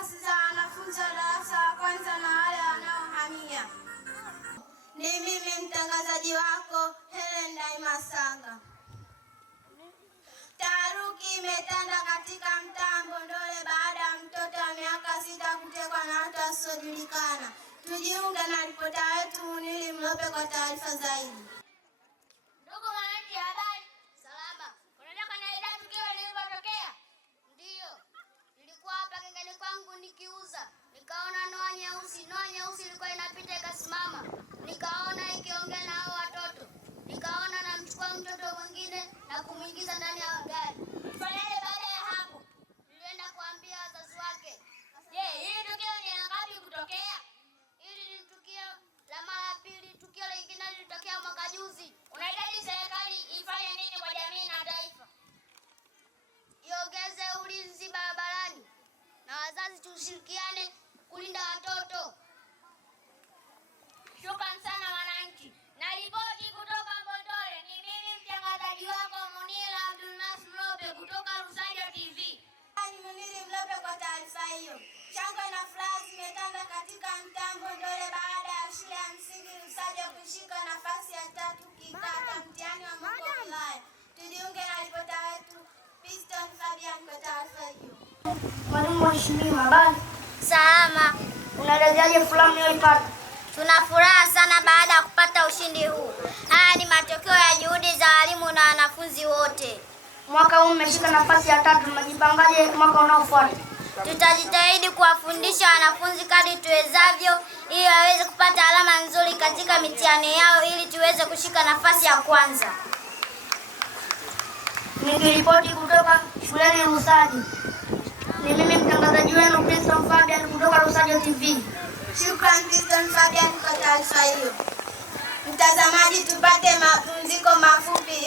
nafasi za wanafunzi wa darasa la kwanza na wale wanaohamia. Ni mimi mtangazaji wako Helen Daimasanga. Taharuki imetanda katika mtaa Mbondole baada ya mtoto wa miaka 6 kutekwa na watu wasiojulikana. Tujiunge na ripota wetu Munili Mlope kwa taarifa zaidi. Ndugu mwananchi, habari? Salama. Unataka nieleze tukio lililotokea? Ndiyo. Nilikuwa hapa gengeni kwangu nikiuza. Nikaona noa nyeusi ilikuwa inapita ikasimama. Nikaona ikiongea na hao watoto. Nikaona namchukua mtoto mwingine na kumuingiza ndani ya gari. Tufanyaje baada ya hapo? Nilienda kuambia wazazi wake. Je, hili tukio ni ngapi kutokea? Hili ni tukio la mara pili. Tukio lingine lilitokea mwaka juzi. Unahitaji serikali ifanye nini kwa jamii na taifa? Iongeze ulinzi barabarani na wazazi tushirikiane kulinda watoto. Shukrani sana wananchi. Na ripoti kutoka Mbondole, ni mimi mtangazaji wako Munili Mlope kutoka Rusajo TV. Ni Munili Mlope kwa taarifa hiyo. Shangwe na furaha zimetanda katika mtaa Mbondole baada ya shule ya msingi Rusajo kushika nafasi ya 3 kikata mtihani wa mkuu wa wilaya. Tujiunge na ripota wetu Piston Fabian kwa taarifa hiyo. Mwalimu mheshimiwa, habari? Salama. Unaelezaje fulani uliyoipata? Tuna furaha sana baada ya kupata ushindi huu. Haya ni matokeo ya juhudi za walimu na wanafunzi wote. Mwaka huu mmeshika nafasi ya 3, mnajipangaje mwaka unaofuata? Tutajitahidi kuwafundisha wanafunzi kadri tuwezavyo ili waweze kupata alama nzuri katika mitihani yao ili tuweze kushika nafasi ya kwanza. Nikiripoti kutoka shuleni Rusajo. Ni mimi mtangazaji wenu Piston Fabian kutoka Rusajo TV. Shukrani Piston Fabian kwa taarifa hiyo. Mtazamaji, tupate mapumziko mafupi.